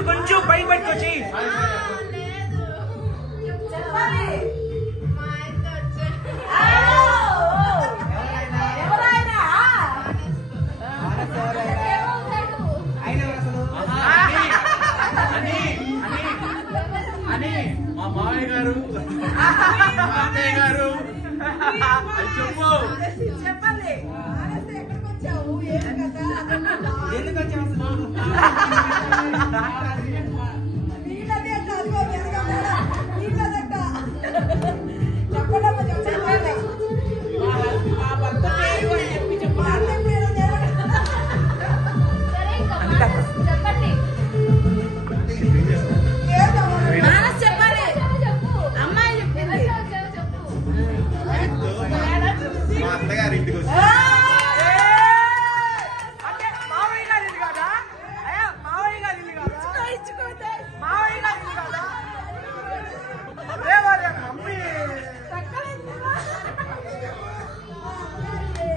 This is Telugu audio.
కొంచెం కొంచెం పై పట్టుకొచ్చి అని మా మామయ్య గారు మా అన్నయ్య గారు చెప్పు చెప్పండి ఎక్కడికి వచ్చావు? ఏం కదా? ఎందుకు వచ్చావు?